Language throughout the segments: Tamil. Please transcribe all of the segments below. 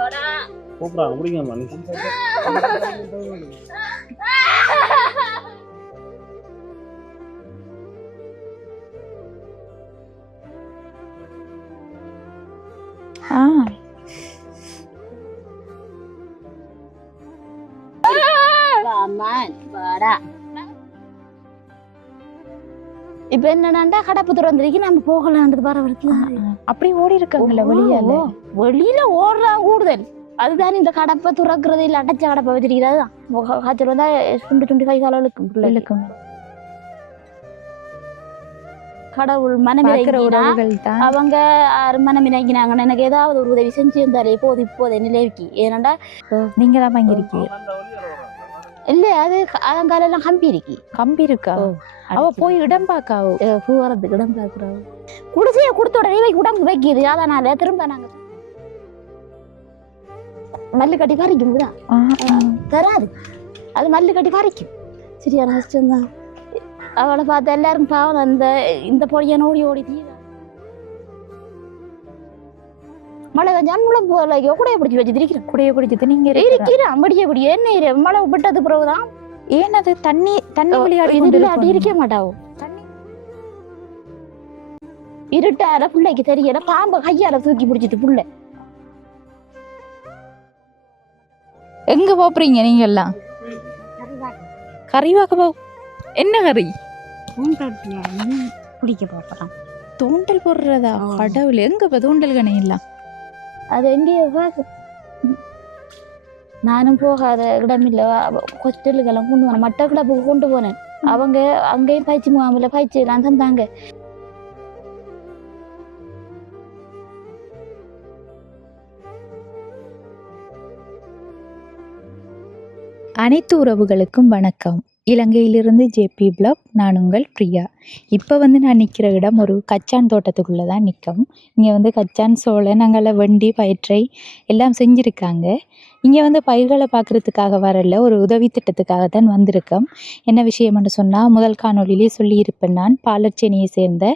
கூப்பிடாங்க பிடிங்கம்மா நீ. இப்ப என்னடாண்டா கடப்பு திறந்துருக்கு நம்ம போகலான்றது பரவருக்கு அப்படி ஓடி இருக்காங்கல்ல வெளியில ஓடுறான் கூடுதல். அதுதான் இந்த கடப்பை துறக்கிறது இல்ல அடைச்ச கடப்பை வச்சிருக்கிறது காய்ச்சல் வந்தா சுண்டு சுண்டு கை கால இழுக்கும். கடவுள் மனமிறங்கினா அவங்க மனமிறங்கினாங்கன்னு எனக்கு ஏதாவது ஒரு உதவி செஞ்சு இருந்தாலே போது இப்போதை நிலைக்கு. ஏன்னாண்டா நீங்க தான் வாங்கிருக்கீங்க இல்ல அது அதங்கால எல்லாம் கம்பி இருக்கா அவ போய் இடம் பாக்காவோ போறதுக்கு இடம் பாக்குறாவோ குடிசைய கொடுத்த உடனே உடம்பு வைக்கிது. அதனால திரும்ப நாங்க மல்லு கட்டி பறிக்கும் தராது. அது மல்லு கட்டி பறிக்கும். சரியான கஷ்டம் தான். அவளை பார்த்து எல்லாரும் பாவம் அந்த இந்த பொடியன் ஓடி ஓடி தீர மழை கஞ்சான் முளம் போல கூடைய பிடிச்சி வச்சு திரிக்கிறேன். கூடைய பிடிச்சது நீங்க இருக்கிறேன் அப்படியே அப்படி என்ன மழை விட்டது பிறகுதான். ஏன் அது தண்ணி விளையாடி இருக்க மாட்டாவோ. இருட்டார பிள்ளைக்கு தெரியல பாம்பை கையால தூக்கி பிடிச்சிட்டு புள்ள. எங்க போறீங்க நீங்க எல்லாம்? கறி வாக்க என்ன கறி குடிக்க போறோம். தூண்டல் போடுறதா? கடவுள் எங்க இப்ப தூண்டல் கணையெல்லாம் அது எங்கேயோ நானும் போகாத இடமில்ல. ஹாஸ்டலுக்கெல்லாம் கொண்டு போனேன். மட்டக்களப்புக்கு கொண்டு போனேன். அவங்க அங்கேயும் பயிற்சி முகாமில் பயிற்சி எல்லாம் தந்தாங்க. அனைத்து உறவுகளுக்கும் வணக்கம். இலங்கையிலிருந்து ஜேபி பிளாக். நான் உங்கள் பிரியா. இப்போ நான் நிற்கிற இடம் ஒரு கச்சான் தோட்டத்துக்குள்ளே தான் நிற்கும். இங்கே கச்சான் சோளம் நாங்கள் வெண்டி பயிற்றை எல்லாம் செஞ்சுருக்காங்க. இங்கே பயிர்களை பார்க்குறதுக்காக வரல, ஒரு உதவி திட்டத்துக்காக தான் வந்திருக்கோம். என்ன விஷயம்னு சொன்னால், முதல் காணொலியிலே சொல்லியிருப்பேன். நான் பாலச்சேனியை சேர்ந்த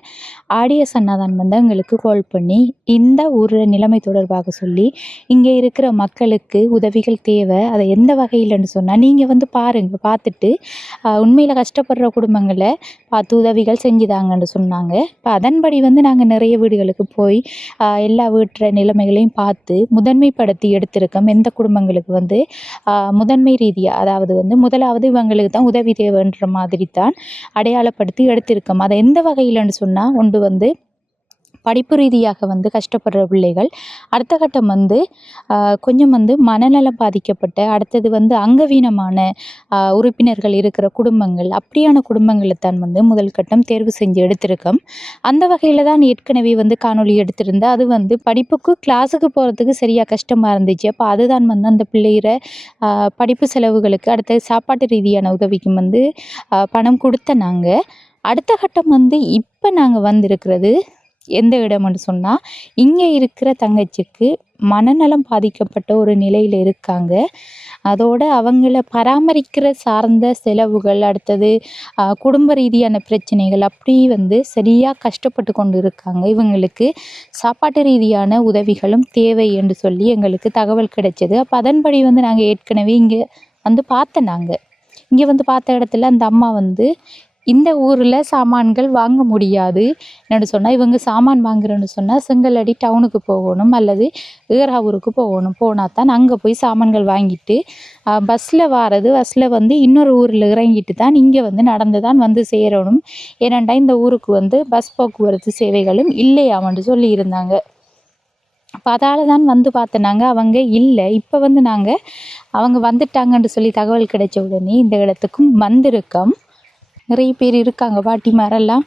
ஆடியஸ் அண்ணா தான் எங்களுக்கு கால் பண்ணி இந்த ஊரில் நிலைமை தொடர்பாக சொல்லி இங்கே இருக்கிற மக்களுக்கு உதவிகள் தேவை, அதை எந்த வகையில்னு சொன்னால் நீங்கள் பாருங்கள், பார்த்துட்டு உண்மையில் கஷ்டப்படுற குடும்பங்களை பார்த்து உதவிகள் செஞ்சுதாங்கன்னு சொன்னாங்க. இப்போ அதன்படி நாங்கள் நிறைய வீடுகளுக்கு போய் எல்லா வீட்டுற நிலைமைகளையும் பார்த்து முதன்மைப்படுத்தி எடுத்திருக்கோம். எந்த குடும்பங்களுக்கு முதன்மை ரீதியாக, அதாவது முதலாவது இவங்களுக்கு தான் உதவி தேவைன்ற மாதிரி தான் அடையாளப்படுத்தி எடுத்திருக்கோம். அதை எந்த வகையில்னு சொன்னால், ஒன்று படிப்பு ரீதியாக கஷ்டப்படுற பிள்ளைகள், அடுத்த கட்டம் கொஞ்சம் மனநலம் பாதிக்கப்பட்ட, அடுத்தது அங்கவீனமான உறுப்பினர்கள் இருக்கிற குடும்பங்கள், அப்படியான குடும்பங்களை தான் முதல் கட்டம் தேர்வு செஞ்சு எடுத்திருக்கோம். அந்த வகையில் தான் ஏற்கனவே காணொலி எடுத்திருந்தேன். அது படிப்புக்கு கிளாஸுக்கு போகிறதுக்கு சரியாக கஷ்டமாக இருந்துச்சு. அப்போ அதுதான் அந்த பிள்ளைகிற படிப்பு செலவுகளுக்கு, அடுத்த சாப்பாட்டு ரீதியான உதவிக்கும் பணம் கொடுத்த நாங்கள். அடுத்த கட்டம் இப்போ நாங்கள் வந்திருக்கிறது எந்த இடம்னு சொன்னால், இங்கே இருக்கிற தங்கச்சிக்கு மனநலம் பாதிக்கப்பட்ட ஒரு நிலையில் இருக்காங்க. அதோட அவங்கள பராமரிக்கிற சார்ந்த செலவுகள், அடுத்தது குடும்ப ரீதியான பிரச்சனைகள், அப்படி சரியாக கஷ்டப்பட்டு கொண்டு இருக்காங்க. இவங்களுக்கு சாப்பாட்டு ரீதியான உதவிகளும் தேவை என்று சொல்லி எங்களுக்கு தகவல் கிடைச்சது. அப்போ அதன்படி நாங்கள் ஏற்கனவே இங்கே பார்த்தேன். நாங்கள் இங்கே பார்த்த இடத்துல அந்த அம்மா இந்த ஊரில் சாமான்கள் வாங்க முடியாது என்னென்னு சொன்னால், இவங்க சாமான் வாங்குறேன்னு சொன்னால் செங்கலடி டவுனுக்கு போகணும் அல்லது ஏறாவூருக்கு போகணும். போனால் தான் அங்கே போய் சாமான்கள் வாங்கிட்டு பஸ்ஸில் வாரது, பஸ்ஸில் இன்னொரு ஊரில் இறங்கிட்டு தான் இங்கே நடந்து தான் சேரணும். ஏனெண்டா இந்த ஊருக்கு பஸ் போக்குவரத்து சேவைகளும் இல்லையாமன்னு சொல்லியிருந்தாங்க. அப்போ அதால் தான் பார்த்தனாங்க. அவங்க இல்லை. இப்போ நாங்கள் அவங்க வந்துட்டாங்கன்னு சொல்லி தகவல் கிடைச்ச உடனே இந்த இடத்துக்கும் வந்திருக்கோம். நிறைய பேர் இருக்காங்க, பாட்டிமாரெல்லாம்.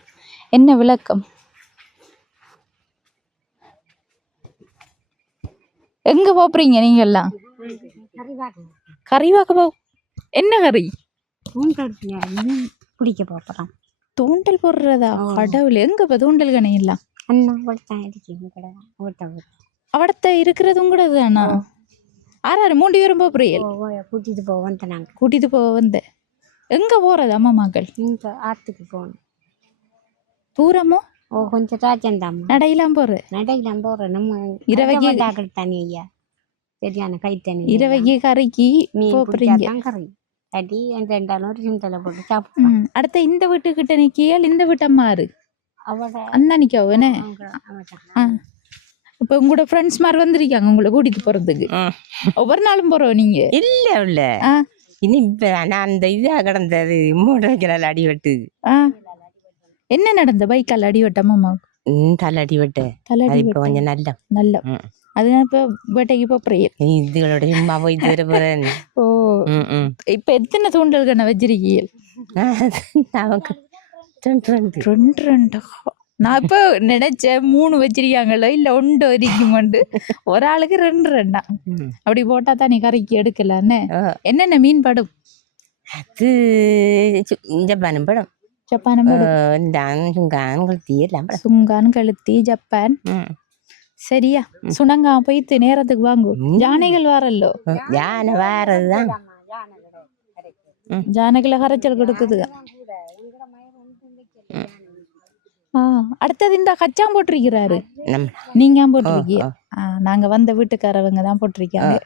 என்ன விளக்கம்? எங்க போறீங்க நீங்க எல்லாம்? கறி வாக்க என்ன கறி? குடிக்க போறோம். தூண்டல் போடுறதா? கடவுள் எங்க இப்ப தூண்டல் கணையெல்லாம் அவடத்த இருக்கிறதும் கூட தானா? ஆறாரு 3 பேரும் போறீங்க? கூட்டிட்டு போக வந்த. எங்க போறது அம்மா மகள்? ஆத்துக்கு போகணும். தூரமோ? கொஞ்சம் ராஜந்தாம். நடையெல்லாம் போற? நடையெல்லாம் போற. நம்ம இரவகி தனி ஐயா சரியான கைத்தனி இரவைக்கு கறிக்கு மீன் போறீங்க. பிடிச்சாதான் கறி கட்டி ரெண்டாலும் ஒரு சிந்தலை போட்டு சாப்பிடுவோம். அடுத்த இந்த வீட்டுக்கிட்ட நிக்கியல் இந்த வீட்டை மாறு அவட அண்ணா நிக்கவனே. அவன் இப்ப உங்களோட ஃப்ரெண்ட்ஸ் மாதிரி வந்திருக்காங்க உங்களை கூட்டிட்டு போறதுக்கு. ஒவ்வொரு நாளும் போறோம் நீங்க? இல்ல இல்ல ஆ. இனி இப்ப நான் அந்த இதா கிடந்தது மூட்டை வைக்கிறாள் அடிவெட்டு. என்ன நடந்த பைக்கால் அடிவட்டமாமா? தலை அடிவெட்டு தலை இப்ப கொஞ்சம் நல்ல நல்ல அதுதான் இப்ப வேட்டைக்கு போறீங்க. இதுகளோட சும்மா போய் தர போறேன். ஓ இப்ப எத்தனை தூண்டல் கண்ண வச்சிருக்கீங்க? நமக்கு 2 நான் இப்ப நினைச்சேன் 3 வச்சிருக்காங்களோ இல்ல 1 இருக்குமாண்டு. ஒரு ஆளுக்கு 2 அப்படி போட்டா தான் நீ கறிக்கு எடுக்கலான்னு. என்னென்ன மீன் படும்? அது ஜப்பானும் படம். ஜப்பானும் சுங்கான் கழுத்தி எல்லாம் சுங்கான் கழுத்தி ஜப்பான். சரியா சுணங்கா போயிட்டு நேரத்துக்கு வாங்கும். யானைகள் வரல்லோ? யானை வாரதுதான். ஜானைகளை கரைச்சல் கொடுக்குது. அடுத்தது இந்த கச்சான் போட்டிருக்கிறாரு. நீங்க போட்டிருக்கீங்க? நாங்க வந்த வீட்டுக்காரவங்க தான் போட்டிருக்காங்க.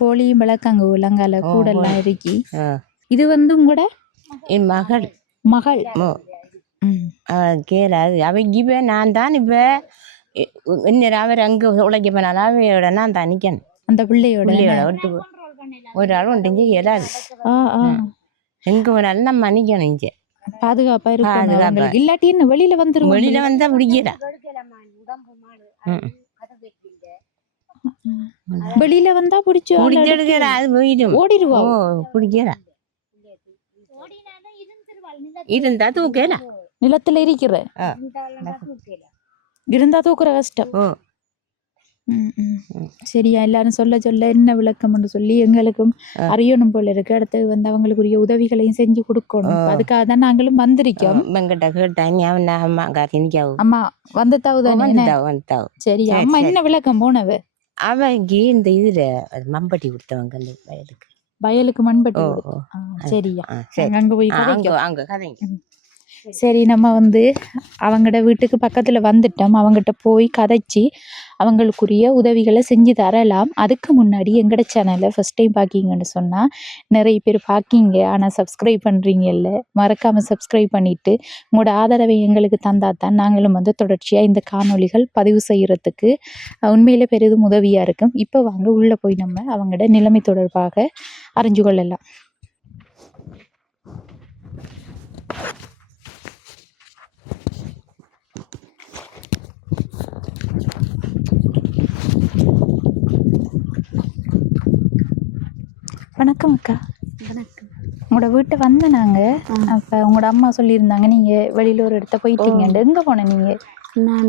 கோழியும் விளக்காங்க உள்ளங்கால கூட எல்லாம் இருக்கி. இது உங்களோட மகள் மகள் கேளாது. அவ நான் தான் இப்ப அவர் அங்க உழைக்க போனாலும் அவையோட நான் தான் நிக்கணும். அந்த பிள்ளையோட விட்டு ஒரு ஆள் ஒன்றுங்க கேளாது. எங்க போனாலும் நம்ம நிக்கணும். இங்க பாதுகாப்பா இருக்கு. இல்லாட்டி என்ன வெளியில வந்துரும். வெளியில வந்தா பிடிக்கிறா. வெளியில வந்தா பிடிச்சு பிடிச்செடுக்கிறா. அது போயிடும் ஓடிடுவா. பிடிக்கிறா இருந்தா தூக்கல. நிலத்துல இருக்கிற இருந்தா தூக்குற கஷ்டம். சரியா எல்லாரும் சொல்ல சொல்ல என்ன விளக்கம் சொல்லி எங்களுக்கும் அறியணும் போல இருக்கு. அடுத்து அவங்களுக்குரிய உதவிகளையும் செஞ்சு கொடுக்கணும். அதுக்காக தான் நாங்களும் வந்திருக்கோம். அம்மா வந்து தாவுதானே? சரி அம்மா என்ன விளக்கம் போனவ? அவங்க இந்த இதுல மம்பட்டி கொடுத்தவங்க வயலுக்கு மண்பட்டி. சரியா அங்க போய் அங்க கதைங்க. சரி நம்ம அவங்கட வீட்டுக்கு பக்கத்துல வந்துட்டோம். அவங்ககிட்ட போய் கதைச்சி அவங்களுக்குரிய உதவிகளை செஞ்சு தரலாம். அதுக்கு முன்னாடி எங்கட சேனலை ஃபர்ஸ்ட் டைம் பார்க்கிங்கன்னு சொன்னா நிறைய பேர் பார்க்கிங்க, ஆனா சப்ஸ்கிரைப் பண்றீங்கல்ல. மறக்காம சப்ஸ்கிரைப் பண்ணிட்டு உங்களோட ஆதரவை எங்களுக்கு தந்தாதான் நாங்களும் தொடர்ச்சியா இந்த காணொளிகள் பதிவு செய்யறதுக்கு உண்மையில பெரிதும் உதவியா இருக்கும். இப்ப வாங்க உள்ள போய் நம்ம அவங்களோட நிலைமை தொடர்பாக அறிஞ்சு கொள்ளலாம். வணக்கம் அக்கா. வணக்கம். உங்களோட வீட்டை நாங்க அப்ப உங்களோட அம்மா சொல்லியிருந்தாங்க நீங்க வெளியில ஒரு இடத்த போயிட்டீங்க. எங்க போன நீங்க? நான்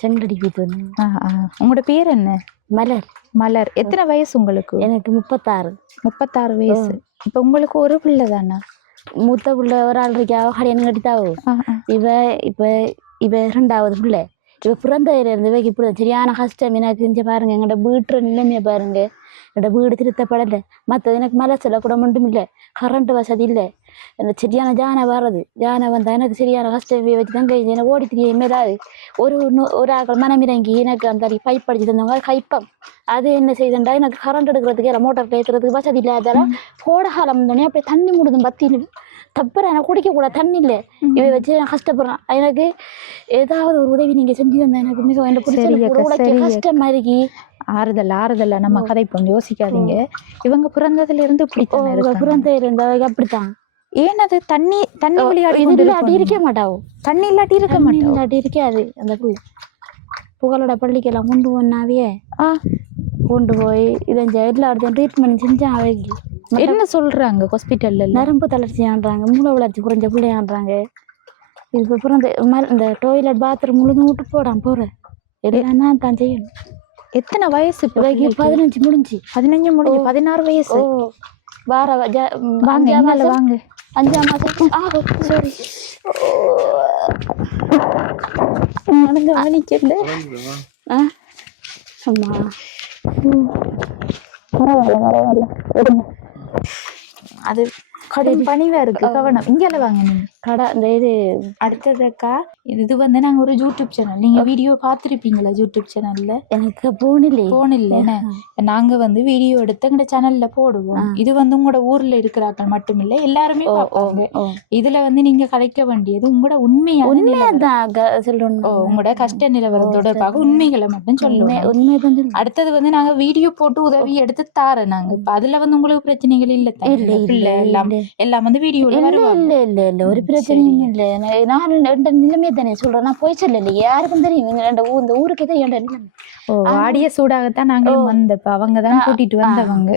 செங்கடி போயிட்டு வந்தேன். உங்களோட பேர் என்ன? மலர். மலர். எத்தனை வயசு உங்களுக்கு? எனக்கு 36 வயசு. இப்ப உங்களுக்கு ஒரு பிள்ளை தானா? மூத்த பிள்ளை ஒரு ஆள் இருக்கா, கல்யாணம் கட்டித்தாவோ. இவ 2வது பிள்ளை. இவ பிறந்ததுல இருந்து இப்படி சரியான கஷ்டம் எனக்கு. இங்க பாருங்க எங்கள்ட வீட்டுற நிலைமையை பாருங்க. என்னோட வீடு திருத்தப்படலை. மற்றது எனக்கு மலை செல்ல கூட ஒன்றும் இல்லை. கரண்ட் வசதி இல்லை. எனக்கு சரியான ஜானை வர்றது. ஜானை வந்தால் எனக்கு சரியான கஷ்டம் வச்சு தங்க எனக்கு ஓடி தெரிய மேலாது. ஒரு ஆக்கள் மனமிறங்கி எனக்கு அந்த பைப் அடிச்சு தந்தவங்க கைப்பம். அது என்ன செய்யுதுண்டா எனக்கு கரண்ட் எடுக்கிறதுக்கு இல்லை மோட்டார் ஏற்றுறதுக்கு வசதி இல்லாதால கோடை காலம் வந்தோடனே அப்படியே தண்ணி முடுதும் பத்தின்னு தப்புற எனக்கு குடிக்கக்கூடாது தண்ணி இல்லை. இவை வச்சு நான் கஷ்டப்படுறேன். எனக்கு ஏதாவது ஒரு உதவி நீங்க செஞ்சு வந்தா எனக்கு மிகவும் என்ன பிடிச்ச கஷ்டமா இருக்கு. ஆறுதல் நம்ம கதை கொஞ்சம் யோசிக்காதீங்க. இவங்க பிறந்ததுல இருந்து பிறந்ததுல இருந்து அப்படித்தான். ஏன் அது தண்ணி விளையாடி இல்லாட்டி இருக்க மாட்டாவோ. தண்ணி இல்லாட்டி இல்லாட்டி இருக்காது. அந்த புகழோட பள்ளிக்கெல்லாம் கொண்டு போனாவே கொண்டு போய் இதஞ்ச எல்லா இடத்தையும் ட்ரீட்மெண்ட் செஞ்சேன். அவைக்கு என்ன சொல்றாங்க ஹாஸ்பிட்டல்ல? நரம்பு தளர்ச்சி ஆன்றாங்க, மூளை வளர்ச்சி குறைஞ்ச பிள்ளையான்றாங்க. இதுக்கப்புறம் இந்த டாய்லெட் பாத்ரூம் முழுதும் விட்டு போறேன் எல்லாம் நான் தான் செய்யணும். எத்தனை வயசு? 15 முடிஞ்சு. 16 வயசு. வாங்க 5ஆம் மாசம். சரி கவனிக்கல. அம்மா அது கடும் பணிவா இருக்கு. கவனம். இங்கால வாங்க நீங்க. கடை இந்த இது அடுத்ததுக்கா இது வந்து நாங்க ஒரு யூடியூப் சேனல், நீங்க வீடியோ பார்த்திருப்பீங்களா யூடியூப் சேனல்ல? எனக்கு போன் இல்லைன்னு நாங்க வந்து வீடியோ எடுத்து எங்க சேனல்ல போடுவோம். இது வந்து உங்களோட ஊர்ல இருக்கிறார்கள் மட்டுமில்ல, எல்லாருமே பார்ப்பாங்க. இதுல வந்து நீங்க கலைக்க வேண்டியது உங்களோட உண்மையாதான் சொல்றோம். உங்களோட கஷ்ட நிலவரம் தொடர்பாக உண்மைகளை மட்டும் சொல்லுவோம். அடுத்தது வந்து நாங்க வீடியோ போட்டு உதவி எடுத்து தாரேன் நாங்க. இப்ப அதுல வந்து உங்களுக்கு பிரச்சனைகள் இல்ல, எல்லாம் வந்து வீடியோல வருவாங்க. இல்ல ஒரு பிரச்சனையும் இல்ல. நான் நிலைமையை தானே சொல்றேன், நான் போய் சொல்லல, யாருக்கும் தெரியும், இந்த ஊருக்கு தெரியும். ஆடிய சூடாகத்தான் நாங்களும் வந்தப்ப அவங்கதான் கூட்டிட்டு வந்தவங்க.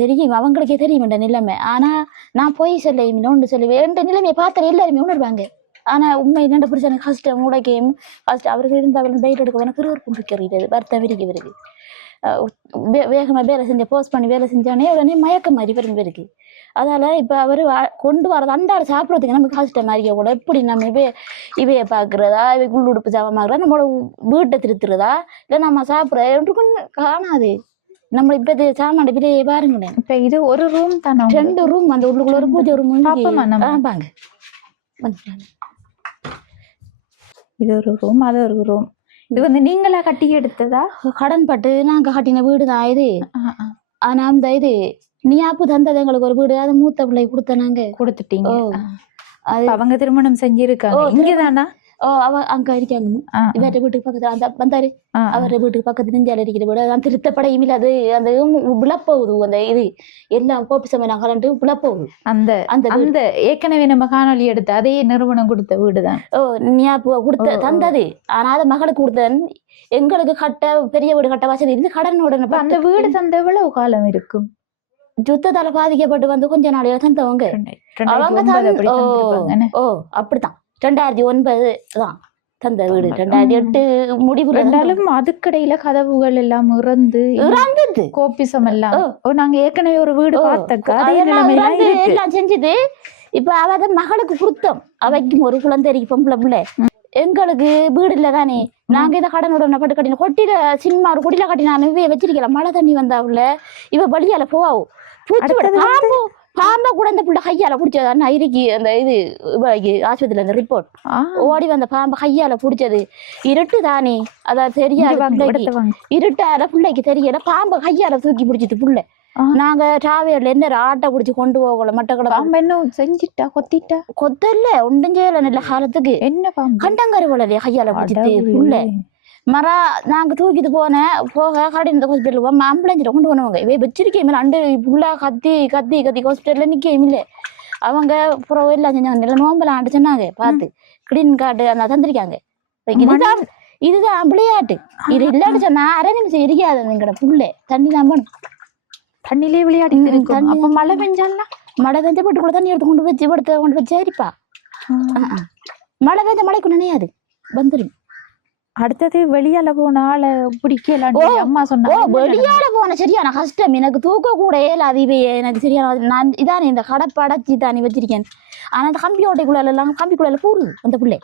தெரியும், அவங்களுக்கே தெரியும் நிலைமை. ஆனா நான் போய் சொல்ல ஒன்று சொல்லுவேன், எந்த நிலைமையை பார்த்தால எல்லாருமே உணர்வாங்க. ஆனா உண்மை என்னென்ன பிரச்சனை கஷ்டம் மூளைக்கையும் கஷ்டம் அவருக்கு இருந்தாலும் பயிர் எடுக்க எனக்கு விறுவிறுப்பு இருக்கிறது, வருத்தம் இருக்கு இவருக்கு. வேகமா வேலை செஞ்ச போஸ்ட் பண்ணி வேலை செஞ்சானே உடனே மயக்க மாதிரி வரும் இருக்கு. அதால இப்ப அவரு கொண்டு வரது அன்றாட சாப்பிட்றதுக்கு நமக்கு கஷ்டம் மாதிரி கூட. எப்படி நம்ம இவைய பாக்குறதா, இவைக்கு உள்ளுடுப்பு சாபமாகறதா, நம்மளோட வீட்டை திருத்துறதா, இல்லை நம்ம சாப்பிட்ற கொஞ்சம் காணாது. நம்ம இப்ப சாமான் விலையை பாருங்களேன். இப்ப இது ஒரு ரூம் தானே, 2 ரூம், அந்த உள்ளுக்குள்ள ஒரு பூஜை ரூம். பாங்க இது ஒரு ரூம், அது ஒரு ரூம். இது வந்து நீங்களா கட்டி எடுத்ததா? கடன் பட்டு நாங்க கட்டின வீடுதான் இது. ஆனா அந்த இது நீயாப்பு தந்தது எங்களுக்கு ஒரு வீடு, அதை மூத்த பிள்ளை கொடுத்த நாங்க. கொடுத்துட்டீங்க. அவங்க திருமணம் செஞ்சிருக்காங்க இங்கதானா? அங்க இருக்காங்க, வேற வீட்டுக்கு பக்கத்துல அந்த வந்தாரு, அவர வீட்டுக்கு பக்கத்துல நெஞ்சால இருக்கிற வீடு. அந்த திருத்தப்படையும் இல்ல, அது அந்த விழப்போகுது, அந்த இது எல்லாம் கோப்பி சமையல் கலண்டு விழப்போகுது. அந்த ஏற்கனவே நம்ம காணொலி எடுத்த அதே நிறுவனம் கொடுத்த வீடுதான். ஞாபகம் கொடுத்த தந்தது. ஆனா அதை மகளுக்கு கொடுத்தேன். எங்களுக்கு கட்ட பெரிய வீடு கட்ட வசதி இருந்து கடனோட. அந்த வீடு தந்த எவ்வளவு காலம் இருக்கும்? யுத்தத்தால பாதிக்கப்பட்டு வந்து கொஞ்ச நாளையில தந்தவங்க அவங்க. அப்படித்தான் 2009 தான் தந்த வீடு. 2008 முடிவு. அதுக்கடையில கதவுகள் எல்லாம் இறந்து கோப்பிசம் எல்லாம் நாங்க ஏற்கனவே ஒரு வீடு எல்லாம் செஞ்சது. இப்ப அவ மகளுக்கு கொடுத்தோம், அவைக்கும் ஒரு குழந்தை பொம்பளை பிள்ளை. எங்களுக்கு வீடு இல்ல தானே, நாங்க இதை கடனுடன் பட்டு கட்டின கொட்டில சினிமா ஒரு குடியில கட்டினானு வச்சிருக்கலாம். மழை தண்ணி வந்தாவுல இவ வழியால போவாவும் பாம்பா கூட அந்த பிள்ளை கையால பிடிச்சது இருக்கு. அந்த இது ஆஸ்பத்திரியில அந்த ரிப்போர்ட் ஓடி வந்த பாம்பை கையால பிடிச்சது. இருட்டு தானே, அதாவது தெரியாது, இருட்டால பிள்ளைக்கு தெரியல. பாம்பை கையால தூக்கி பிடிச்சது புள்ள. நாங்க டிராவல்ல என்ன ஆட்டை பிடிச்சி கொண்டு போகல. மட்டக்கள பாம்பு என்ன செஞ்சிட்டா? கொத்தல்ல ஒன்றும் செய்யல. நல்ல காலத்துக்கு என்ன பாம்பு கண்டங்கரை போலலையே கையால பிடிச்சிட்டு புள்ள. மரா நாங்க தூக்கிட்டு போக காடின ஹாஸ்பிட்டல் ஆம்புலன்ஸ்ல கொண்டு போனவங்க இவை வச்சிருக்கேன் மேல அண்டு ஃபுல்லா கத்தி கத்தி கத்தி ஹாஸ்பிட்டல்ல நிக்கவே இல்லை. அவங்க புறவை எல்லாம் செஞ்சாங்க, நோம்பெல்லாம் ஆண்டு சொன்னாங்க. பார்த்து கிரீன் கார்டு அந்த தந்திருக்காங்க. இதுதான் விளையாட்டு. இது இல்லாட்டு சொன்னா அரை நிமிஷம் இருக்காது. எங்கட புள்ள தண்ணி தான் வேணும், தண்ணிலே விளையாட்டு. மழை பெஞ்சாலாம் மழை பெஞ்ச போட்டுக்குள்ள தண்ணி எடுத்து கொண்டு வச்சு படுத்த கொண்டு வச்சு சரிப்பா. மழை பெஞ்ச மழைக்கு நினையாது வந்துடும். அடுத்தது வெளியால போன ஆளை பிடிக்கல அம்மா சொன்னாங்க. வெளியால போன சரியான கஷ்டம், எனக்கு தூக்க கூட இயலாது. எனக்கு சரியான நான் இதானே இந்த கடப்படைச்சி தானே வச்சிருக்கேன். ஆனா அந்த கம்பியோட்டைக்குள்ளால எல்லாம் கம்பிக்குள்ளால பூருது அந்த பிள்ளை.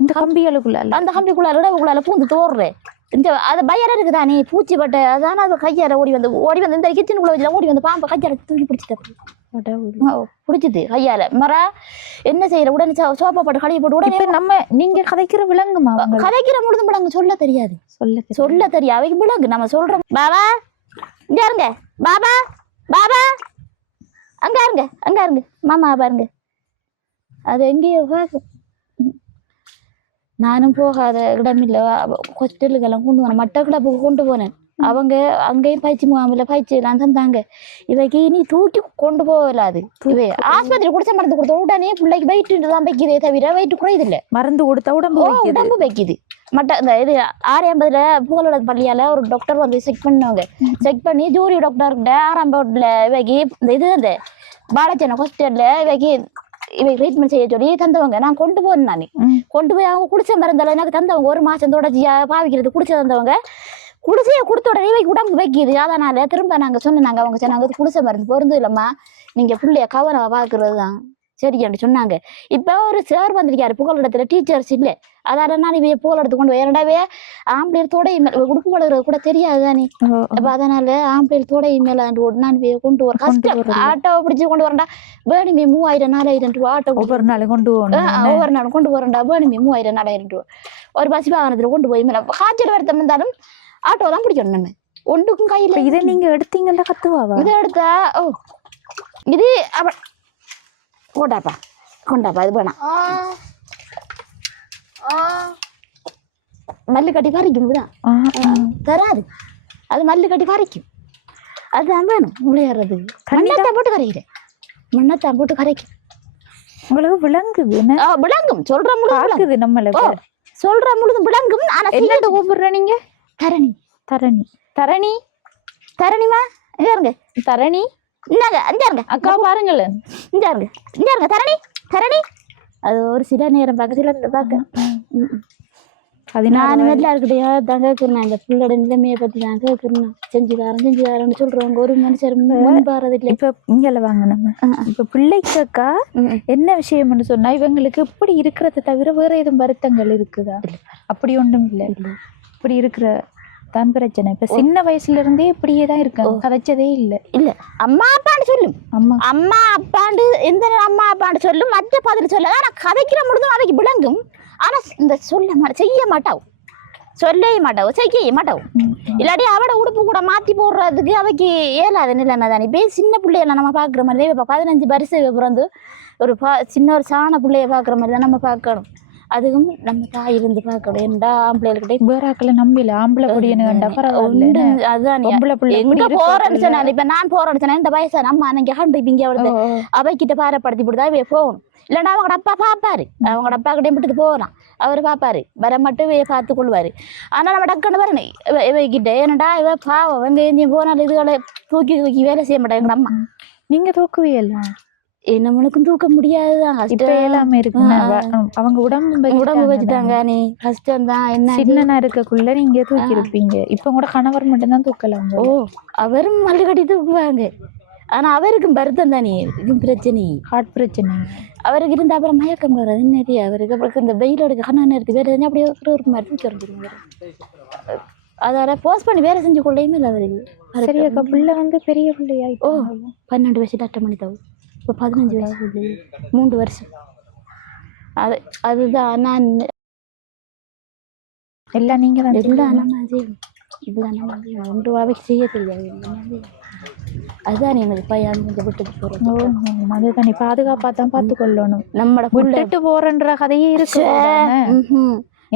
இந்த கம்பிகளுக்குள்ளால அந்த கம்பிக்குள்ளால இடவுக்குள்ளால பூந்து தோடுறேன். இந்த அது பயம் இருக்குதானே பூச்சி பட்டை. அதான அது கையால ஓடி வந்து இந்த கிச்சனுக்குள்ள வச்சு ஓடி வந்து பாம்பை கையால தூக்கி பிடிச்சிட்டு பிடிச்சிது கையால. மரா என்ன செய்யற உடனே சோப்பா போட்டு கழுவி போட்டு உடனே நம்ம நீங்க கதைக்கிற விலங்குமா? கதைக்கிற முழுதும் விலங்கு சொல்ல தெரியாது, சொல்ல தெரியாது அவைக்கு விலங்கு. நம்ம சொல்றோம் பாபா இங்க இருங்க, பாபா பாபா அங்க இருங்க மாமா பாருங்க. அது எங்கேயோ பார்க்கும். நானும் போகாத இடமில்ல, ஹாஸ்பிட்டலுக்கெல்லாம் கொண்டு போனேன், மட்டக்களப்புக்கு கொண்டு போனேன். அவங்க அங்கேயும் பயிற்சி முகாமில் பயிற்சி எல்லாம் தந்தாங்க. இவைக்கு இனி தூக்கி கொண்டு போகலாது. இவை ஆஸ்பத்திரி குடிச்ச மருந்து கொடுத்த உடனே பிள்ளைக்கு வெயிட்டு தான் வைக்கிறதே தவிர வெயிட்டு குறையுதில்லை. மருந்து கொடுத்த உடம்பு வைக்குது. இந்த இது 650 புகழோட பள்ளியால ஒரு டாக்டர் வந்து செக் பண்ணுவாங்க. செக் பண்ணி ஜூரி டாக்டர்கிட்ட 6ஆம் போர்ட்ல இவைக்கு இந்த இது இந்த பாலச்சன ஹாஸ்பிட்டல்ல இவைக்கு இவை ட்ரீட்மெண்ட் செய்ய சொல்லி தந்தவங்க. நான் கொண்டு போனேன். நான் கொண்டு போய் அவங்க குடிச்ச மருந்தால எனக்கு தந்தவங்க 1 மாசம் தொடர்ச்சியா பாவிக்கிறது குடிச்ச தந்தவங்க. குடிசையை கொடுத்த உடனே இவைக்கு உடம்பு வைக்கிது. அதனால திரும்ப நாங்க சொன்னாங்க, அவங்க சொன்னாங்க குடிசை மருந்து பொருந்து இல்லம்மா, நீங்க பிள்ளைய கவனம் பாக்குறது தான் சரியாண்டு சொன்னாங்க. இப்போ ஒரு சார் வந்திருக்காரு புகலிடத்துல, டீச்சர்ஸ் இல்லை. அதால நான் இவைய புகலிடத்து கொண்டு போய் இரண்டாவே ஆம்பளையத்தோட உடுப்பு வளர்றது கூட தெரியாது தானே. அப்ப அதனால ஆம்பளையத்தோட மேல நான் இவைய கொண்டு வர கஷ்டம். ஆட்டோவை பிடிச்சி கொண்டு வரேன்டா வேணுமே 3000 4000 ரூபா ஆட்டோ ஒவ்வொரு நாளும் கொண்டு போகணும். ஒவ்வொரு நாளும் கொண்டு வரேன்டா வேணுமே 3000 4000 ரூபா ஒரு பஸ் வாகனத்துல கொண்டு போய் மேல காய்ச்சல் வருத்தம் இருந்தாலும் ஆட்டோ தான் பிடிக்கணும். நம்ம ஒன்றுக்கும் கையில இதை நீங்க எடுத்தீங்கன்னா கத்துவாவா? இதை எடுத்தா இது அப்ப கொண்டாப்பா கொண்டாப்பா இது வேணாம். மல்லு கட்டி பறிக்கும் தராது, அது மல்லு கட்டி பறிக்கும். அதுதான் வேணும் விளையாடுறது. மண்ணத்தான் போட்டு கரைக்கிறேன், மண்ணத்தான் போட்டு கரைக்கும். உங்களுக்கு விளங்குது? விளங்கும், சொல்ற முழுது நம்மளுக்கு சொல்ற முழுதும் விளங்கும். ஆனா என்னட்டு கூப்பிடுற நீங்க? தரணி தரணி தரணி தரணிமா இங்க இருங்க. தரணி இந்தாங்க இங்க இருங்க அக்கா பாருங்களேன். இங்க இருங்க இங்க இருங்க. தரணி தரணி அது ஒரு சில நேரம் பார்க்க சில பார்க்க நான் எல்லாருக்கிட்டையா தான் கேட்குறேன். இந்த பிள்ளோட நிலைமையை பற்றி தான் கேட்குறேன். செஞ்சு தாரேன்னு சொல்றவங்க ஒரு மனுஷர் முன்பாறது இல்லை. இப்போ இங்கே வாங்க நம்ம இப்போ பிள்ளைக்காக்கா என்ன விஷயம்னு சொன்னா இவங்களுக்கு இப்படி இருக்கிறத தவிர வேற எதுவும் வருத்தங்கள் இருக்குதா? அப்படி ஒன்றும் இல்லை, இப்படி இருக்கிற தான் பிரச்சனை. இப்ப சின்ன வயசுல இருந்தே இப்படியே தான் இருக்காங்க, கதைச்சதே இல்லை. இல்ல அம்மா அப்பான்னு சொல்லும், அம்மா அப்பாண்டு எந்த அம்மா அப்பான்னு சொல்லும், மற்ற பதில் சொல்ல. ஆனா கதைக்கிற முழுதும் அவைக்கு விளங்கும். ஆனா இந்த சொல்ல செய்ய மாட்டாவும், சொல்லவே மாட்டாவும், செய்ய மாட்டாவும். இல்லாட்டி அவட உடுப்பு கூட மாத்தி போடுறதுக்கு அவைக்கு ஏலாத நிலைமை தானே. இப்போ சின்ன பிள்ளையெல்லாம் நம்ம பாக்குற மாதிரி 15 வருஷம் பிறந்து ஒரு சின்ன ஒரு சாண பிள்ளைய பாக்குற மாதிரி தான் நம்ம பார்க்கணும். அதுவும் நம்ம தாய் இருந்து பார்க்கணும். ஏன்டா ஆம்பளைகிட்ட வேறாக்களை நம்பல ஆம்பளை பொடியனு கண்டா பரவாயில்ல. அதுதான் எங்க போறேன்னு சொன்னாலும் இப்ப நான் போறேன்னு சொன்னா இந்த வயசா நம்ம அன்னைக்கு ஹண்டிப்பிங்க அவளுக்கு அவைக்கிட்ட பாரப்படுத்தி போட்டுதான் போகணும். இல்லைன்னா அவங்களோட அப்பா பார்ப்பாரு, அவங்களோட அப்பா கிட்டே விட்டுட்டு போகலாம், அவர் பார்ப்பாரு, வர மட்டும் பார்த்து கொள்வாரு. ஆனா நம்ம டக்குன்னு வரணும் இவைக்கிட்ட. ஏன்னடா இவ பாவம் அவங்க எங்கேயும் போனாலும் இதுகளை தூக்கி தூக்கி வேலை செய்ய மாட்டாங்க. எங்க அம்மா நீங்க தூக்குவே எல்லாம் நம்மளுக்கும் தூக்க முடியாதுதான், கஷ்டம் எல்லாமே இருக்கு. அவங்க உடம்பு வச்சுட்டாங்க, நீ கஷ்டம் தான். என்ன சின்னனா இருக்கக்குள்ள நீங்க தூக்கி இருப்பீங்க. இப்ப கூட கணவர் மட்டும்தான் தூக்கலாம். ஓ அவரும் மல்லு கட்டி தூக்குவாங்க. ஆனா அவருக்கும் வருத்தம் தானே, இதுவும் பிரச்சனை, ஹார்ட் பிரச்சனை அவருக்கு இருந்தா. அப்புறம் மயக்கம் வராது நிறைய அவருக்கு. அப்புறம் இந்த வெயில் எடுக்க கண்ணா நேரத்துக்கு வேற எதுனா அப்படியே ஒரு மாதிரி தூக்கி வந்துருவாங்க. அதால போஸ்ட் பண்ணி வேலை செஞ்சு கொள்ளையுமே இல்லை அவருக்கு. சரியாக்கா பிள்ளை பெரிய பிள்ளையா? ஓ 12 வயசு அட்டை மணி தவும். இப்போ 15 வயசு 3 வருஷம். அதுதான் நான் எல்லாம் நீங்க தான் எல்லாம் நம்ம செய்யணும். இதுதான் நம்ம ஒன்று வாவைக்கு செய்ய தெரியாது. அதுதான் எனக்கு பையன் கொஞ்சம் விட்டுட்டு போறோம். அதுதான் பாதுகாப்பா தான் பார்த்து கொள்ளணும். நம்மளோட விட்டுட்டு போறன்ற கதையே இருக்கு.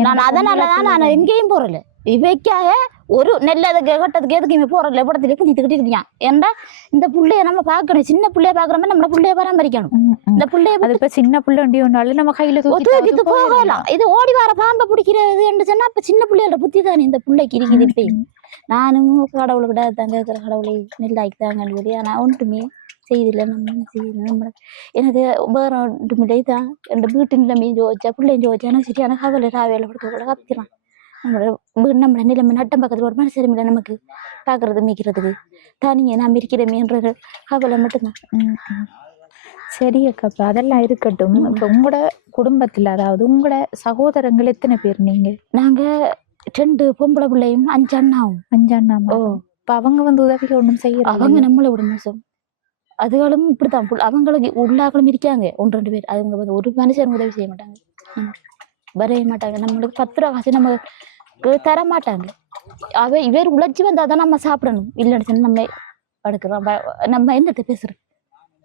நான் அதனாலதான் நான் எங்கேயும் போறல. இவைக்காக ஒரு நெல்லதுக்கு கட்டத்துக்கு எதுக்குமே போறல. படத்துல குஞ்சிட்டு ஏன்டா இந்த புள்ளைய நம்ம பாக்கணும். சின்ன புள்ளைய பாக்குற மாதிரி நம்ம புள்ளைய பராமரிக்கணும். இந்த புள்ளைய இப்ப சின்ன புள்ளை ஒன்றியோனாலும் நம்ம கையில தூக்கிட்டு போகலாம். இது ஓடி வர பாம்பை பிடிக்கிறது சொன்னா அப்ப சின்ன பிள்ளையோட புத்தி தானே இந்த பிள்ளைக்கு இருக்குது. இப்ப நானும் கடவுளுக்கிட்ட தான் கேட்கிற, கடவுளை நெல்லாக்கி தாங்கன்னு சொல்லி. ஆனா ஒன்றுமே செய்தில்லை. நம்ம செய்யல. நம்ம எனக்கு வேற ஒன்றுமில்லை தான். என் வீட்டு நிலைமையும் ஜோதிச்சா பிள்ளையும் ஜோதிச்சா எனக்கு சரியான கவலை. ராவேல படுத்த கூட கத்திக்கிறான். நம்ம நிலைமை நட்டம் பக்கத்துல ஒரு மனசு இல்லை நமக்கு பாக்குறது மிக்கிறதுக்கு தனியே நாம் இருக்கிறமேன்ற கவலை மட்டும்தான். சரி அக்கா, அதெல்லாம் இருக்கட்டும். இப்போ உங்களோட குடும்பத்துல, அதாவது உங்களோட சகோதரங்கள் எத்தனை பேர்? நீங்க நாங்க 2 பொம்பளை பிள்ளையும் 5 அண்ணாவும். 5 அண்ணா. ஓ இப்போ அவங்க உதவிகள் ஒன்றும் செய்ய அவங்க நம்மளை விட மோசம். அதுகளும் இப்படித்தான். அவங்களுக்கு உள்ளாக்களும் இருக்காங்க 1-2 பேர். அவங்க ஒரு மனுஷன் உதவி செய்ய மாட்டாங்க, வரைய மாட்டாங்க. நம்மளுக்கு 10 ரூபா காசு நம்ம தர மாட்டாங்க. இவர் உழைச்சி வந்தாதான் நம்ம சாப்பிடணும். இல்லைன்னு நம்ம படுக்கிறோம். நம்ம என்னத்தை பேசுறோம்,